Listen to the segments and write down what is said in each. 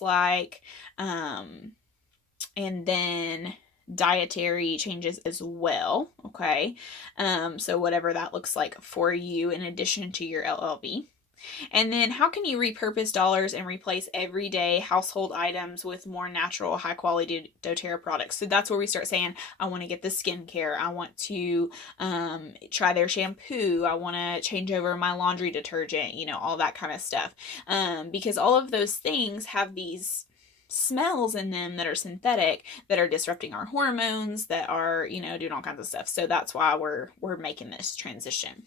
looks like. And then dietary changes as well. Okay. So whatever that looks like for you in addition to your LLV. And then how can you repurpose dollars and replace everyday household items with more natural, high quality doTERRA products? So that's where we start saying, I want to get the skincare. I want to try their shampoo. I want to change over my laundry detergent, all that kind of stuff. Because all of those things have these smells in them that are synthetic, that are disrupting our hormones, that are, doing all kinds of stuff. So that's why we're making this transition.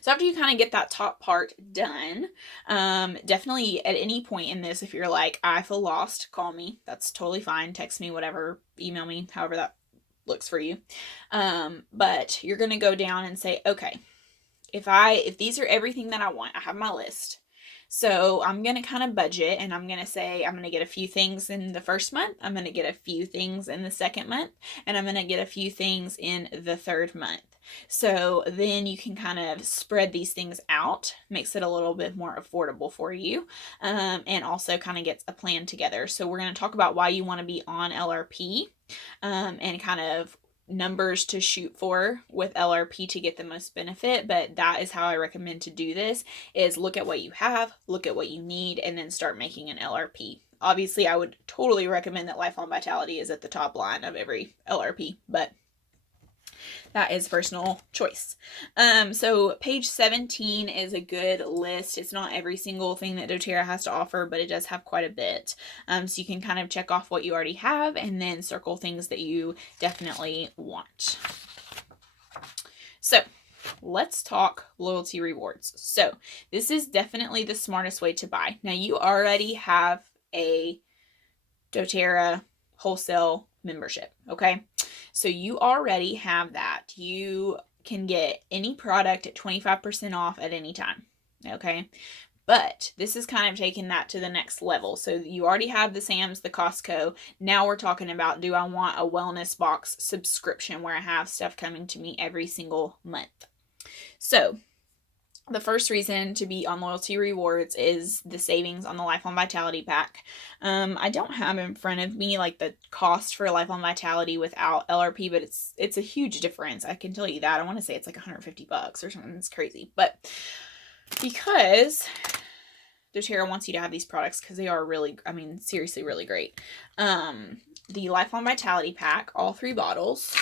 So after you kind of get that top part done, definitely at any point in this, if you're like, I feel lost, call me. That's totally fine. Text me, whatever, email me, however that looks for you. But you're going to go down and say, okay, if these are everything that I want, I have my list. So I'm going to kind of budget, and I'm going to say I'm going to get a few things in the first month. I'm going to get a few things in the second month, and I'm going to get a few things in the third month. So then you can kind of spread these things out, makes it a little bit more affordable for you, and also kind of gets a plan together. So we're going to talk about why you want to be on LRP, and kind of numbers to shoot for with LRP to get the most benefit. But that is how I recommend to do this, is look at what you have, look at what you need, and then start making an LRP. Obviously, I would totally recommend that Lifelong Vitality is at the top line of every LRP, but that is personal choice. So page 17 is a good list. It's not every single thing that doTERRA has to offer, but it does have quite a bit. So you can kind of check off what you already have and then circle things that you definitely want. So let's talk loyalty rewards. So this is definitely the smartest way to buy. Now you already have a doTERRA wholesale membership, okay? So you already have that. You can get any product at 25% off at any time, okay? But this is kind of taking that to the next level. So you already have the Sam's, the Costco. Now we're talking about, do I want a wellness box subscription where I have stuff coming to me every single month? So the first reason to be on loyalty rewards is the savings on the Lifelong Vitality pack. I don't have in front of me like the cost for Lifelong Vitality without LRP, but it's a huge difference. I can tell you that. I want to say it's like $150 or something. It's crazy. But because doTERRA wants you to have these products, because they are really, seriously really great. The Lifelong Vitality pack, all 3 bottles,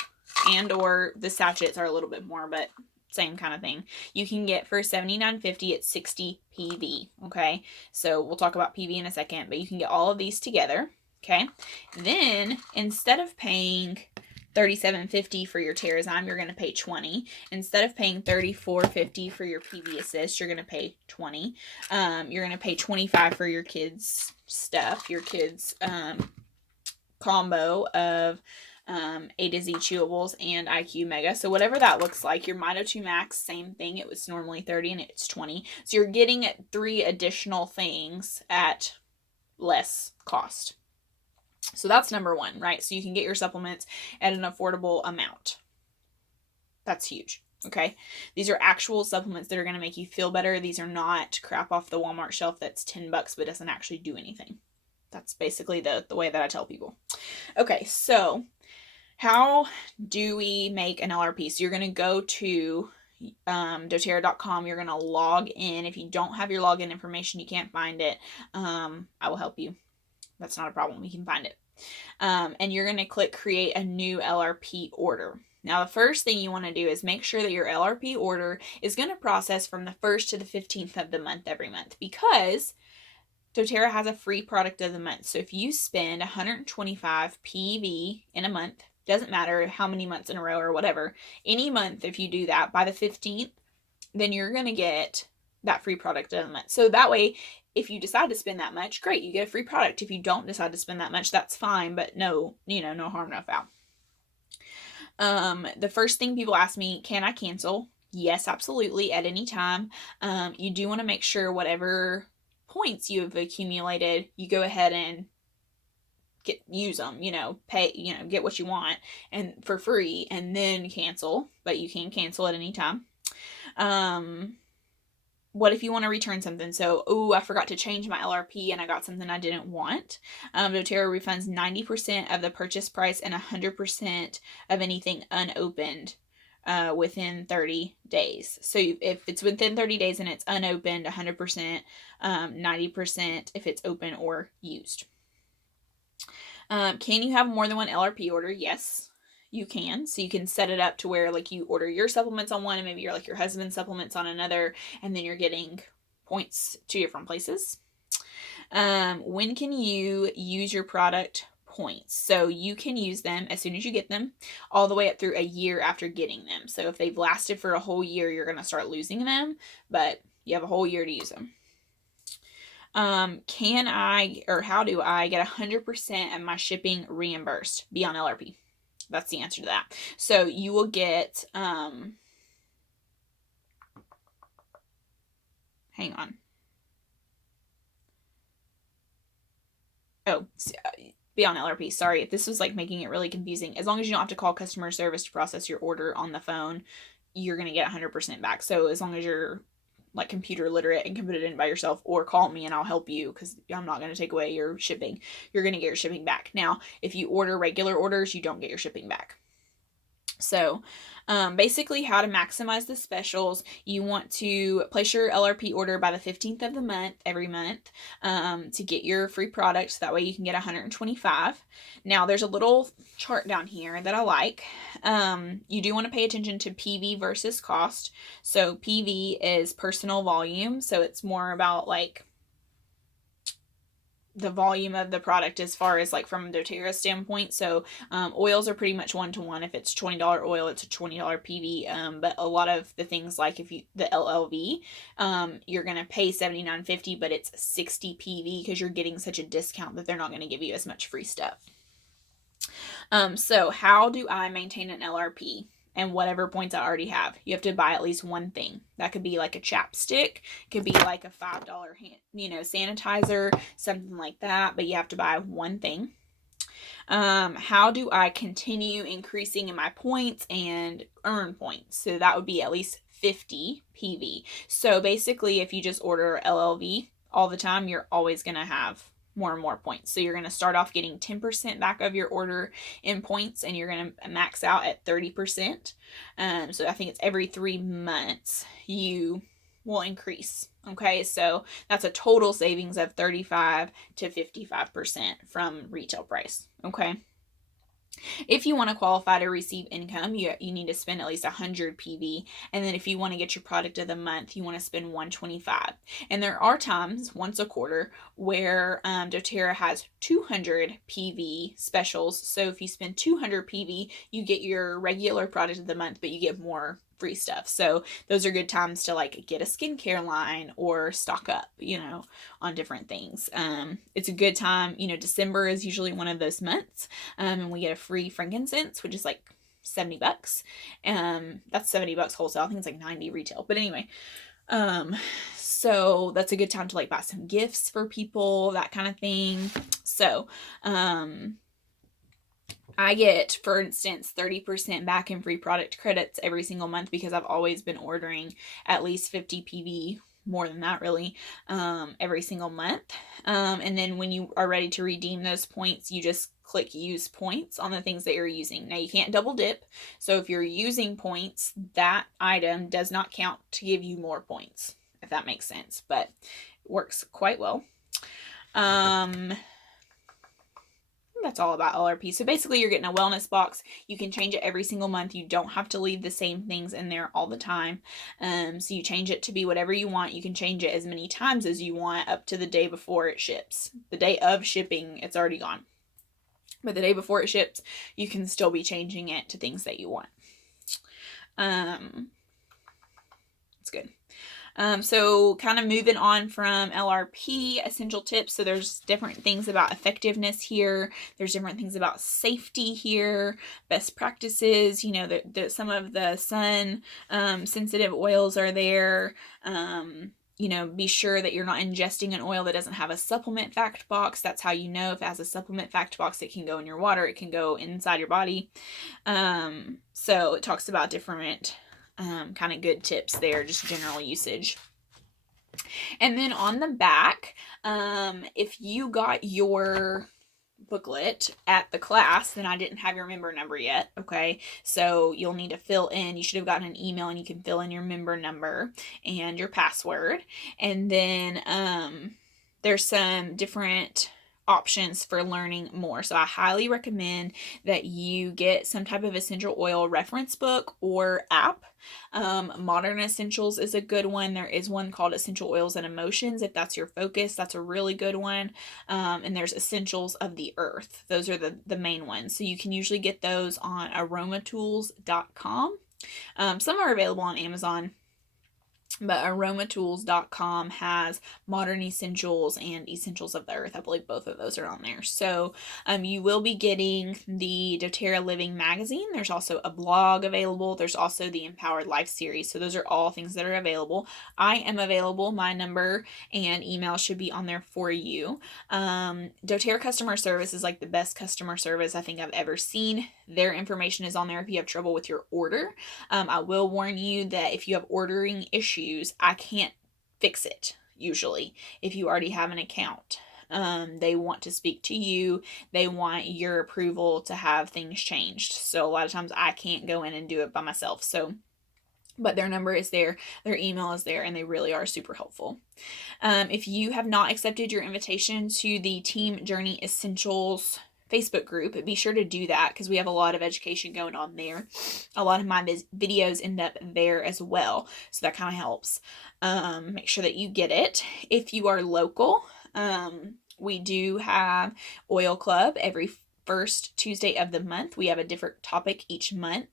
and or the sachets are a little bit more, but same kind of thing. You can get for $79.50 at 60 PV. Okay, so we'll talk about PV in a second, but you can get all of these together. Okay, then instead of paying $37.50 for your Terrazyme, you're going to pay $20. Instead of paying $34.50 for your PV Assist, you're going to pay $20. You're going to pay $25 for your kids' stuff, your kids' combo of A to Z chewables and IQ Mega. So whatever that looks like, your Mito2 Max, same thing. It was normally $30 and it's $20. So you're getting 3 additional things at less cost. So that's number 1, right? So you can get your supplements at an affordable amount. That's huge. Okay. These are actual supplements that are going to make you feel better. These are not crap off the Walmart shelf that's $10 but doesn't actually do anything. That's basically the way that I tell people. Okay. So how do we make an LRP? So you're going to go to doTERRA.com. You're going to log in. If you don't have your login information, you can't find it, I will help you. That's not a problem. We can find it. And you're going to click create a new LRP order. Now, the first thing you want to do is make sure that your LRP order is going to process from the 1st to the 15th of the month every month, because doTERRA has a free product of the month. So if you spend 125 PV in a month, doesn't matter how many months in a row or whatever, any month, if you do that by the 15th, then you're going to get that free product of the month. So that way, if you decide to spend that much, great, you get a free product. If you don't decide to spend that much, that's fine, but no harm, no foul. The first thing people ask me, can I cancel? Yes, absolutely, at any time. You do want to make sure whatever points you have accumulated, you go ahead and use them, pay, get what you want and for free, and then cancel, but you can cancel at any time. what if you want to return something? So, oh, I forgot to change my LRP and I got something I didn't want. doTERRA refunds 90% of the purchase price and 100% of anything unopened within 30 days. So if it's within 30 days and it's unopened, 100%, 90% if it's open or used. Can you have more than one LRP order? Yes, you can. So you can set it up to where like you order your supplements on one and maybe you're like your husband's supplements on another, and then you're getting points to different places. When can you use your product points? So you can use them as soon as you get them, all the way up through a year after getting them. So if they've lasted for a whole year, you're going to start losing them, but you have a whole year to use them. Can I, or how do I get 100% of my shipping reimbursed beyond LRP? That's the answer to that. So you will get, hang on. Oh, beyond LRP. Sorry, if this was like making it really confusing. As long as you don't have to call customer service to process your order on the phone, you're going to get 100% back. So as long as you're like computer literate and can put it in by yourself, or call me and I'll help you, because I'm not going to take away your shipping. You're going to get your shipping back. Now, if you order regular orders, you don't get your shipping back. So basically how to maximize the specials, you want to place your LRP order by the 15th of the month every month to get your free product, so that way you can get 125. Now there's a little chart down here that I like. You do want to pay attention to PV versus cost. So PV is personal volume, so it's more about like the volume of the product as far as like from doTERRA standpoint. So oils are pretty much 1-to-1. If it's $20 oil, it's a $20 PV. But a lot of the things like if you the LLV, you're gonna pay $79.50, but it's 60 PV because you're getting such a discount that they're not gonna give you as much free stuff. So how do I maintain an LRP? And whatever points I already have, you have to buy at least one thing. That could be like a chapstick, it could be like a $5 sanitizer, something like that, but you have to buy one thing. How do I continue increasing in my points and earn points? So that would be at least 50 PV. So basically, if you just order LLV all the time, you're always going to have more and more points. So you're going to start off getting 10% back of your order in points, and you're going to max out at 30%. So I think it's every 3 months you will increase. Okay, so that's a total savings of 35 to 55% from retail price. Okay. If you want to qualify to receive income, you need to spend at least 100 PV. And then if you want to get your product of the month, you want to spend 125. And there are times, once a quarter, where doTERRA has 200 PV specials. So if you spend 200 PV, you get your regular product of the month, but you get more free stuff. So those are good times to like get a skincare line or stock up, on different things. It's a good time. December is usually one of those months, and we get a free frankincense, which is like $70. That's $70 wholesale. I think it's like 90 retail. But anyway, so that's a good time to like buy some gifts for people, that kind of thing. So, I get, for instance, 30% back in free product credits every single month because I've always been ordering at least 50 PV, more than that really, every single month. And then when you are ready to redeem those points, you just click use points on the things that you're using. Now you can't double dip. So if you're using points, that item does not count to give you more points, if that makes sense, but it works quite well. That's all about LRP. So basically you're getting a wellness box. You can change it every single month. You don't have to leave the same things in there all the time. So you change it to be whatever you want. You can change it as many times as you want up to the day before it ships. The day of shipping, it's already gone. But the day before it ships, you can still be changing it to things that you want. It's good. So kind of moving on from LRP, essential tips. So there's different things about effectiveness here. There's different things about safety here, best practices. Some of the sun sensitive oils are there. Be sure that you're not ingesting an oil that doesn't have a supplement fact box. That's how you know if it has a supplement fact box. It can go in your water. It can go inside your body. So it talks about different kind of good tips there, just general usage. And then on the back, if you got your booklet at the class, then I didn't have your member number yet. Okay, so you'll need to fill in, you should have gotten an email and you can fill in your member number and your password. And then there's some different options for learning more. So I highly recommend that you get some type of essential oil reference book or app. Modern Essentials is a good one. There is one called Essential Oils and Emotions. If that's your focus, that's a really good one. And there's Essentials of the Earth. Those are the main ones. So you can usually get those on aromatools.com. Some are available on Amazon, but aromatools.com has Modern Essentials and Essentials of the Earth. I believe both of those are on there. So you will be getting the doTERRA Living magazine. There's also a blog available. There's also the Empowered Life series. So those are all things that are available. I am available. My number and email should be on there for you. doTERRA customer service is like the best customer service I think I've ever seen. Their information is on there if you have trouble with your order. I will warn you that if you have ordering issues, I can't fix it usually if you already have an account. They want to speak to you. They want your approval to have things changed. So a lot of times I can't go in and do it by myself. So, but their number is there, their email is there, and they really are super helpful. If you have not accepted your invitation to the Team Journey Essentials Facebook group, be sure to do that because we have a lot of education going on there. A lot of my videos end up there as well, so that kind of helps. Make sure that you get it. If you are local, we do have Oil Club every first Tuesday of the month. We have a different topic each month.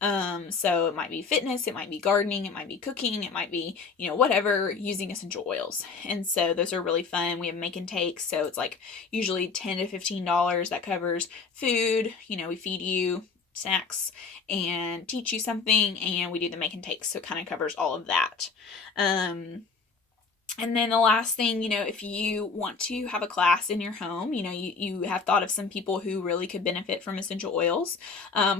So it might be fitness, it might be gardening, it might be cooking, it might be, whatever, using essential oils. And so those are really fun. We have make and takes. So it's like usually $10 to $15 that covers food. We feed you snacks and teach you something, and we do the make and takes. So it kind of covers all of that. And then the last thing, if you want to have a class in your home, you have thought of some people who really could benefit from essential oils,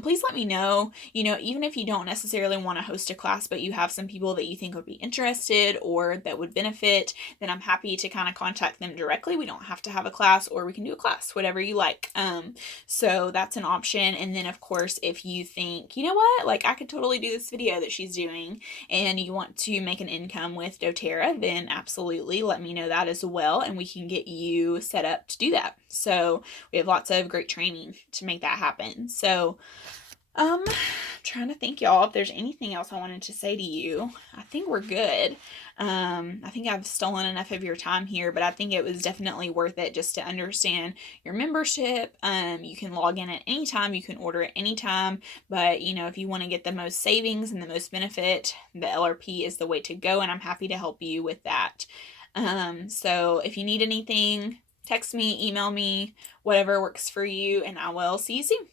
please let me know. Even if you don't necessarily want to host a class, but you have some people that you think would be interested or that would benefit, then I'm happy to kind of contact them directly. We don't have to have a class, or we can do a class, whatever you like. So that's an option. And then of course, if you think, you know what, like I could totally do this video that she's doing, and you want to make an income with doTERRA, then absolutely let me know that as well, and we can get you set up to do that. So we have lots of great training to make that happen. So I'm trying to think, y'all, if there's anything else I wanted to say to you. I think we're good. I think I've stolen enough of your time here, but I think it was definitely worth it just to understand your membership. You can log in at any time, you can order at any time, but if you want to get the most savings and the most benefit, the LRP is the way to go, and I'm happy to help you with that. So if you need anything, text me, email me, whatever works for you, and I will see you soon.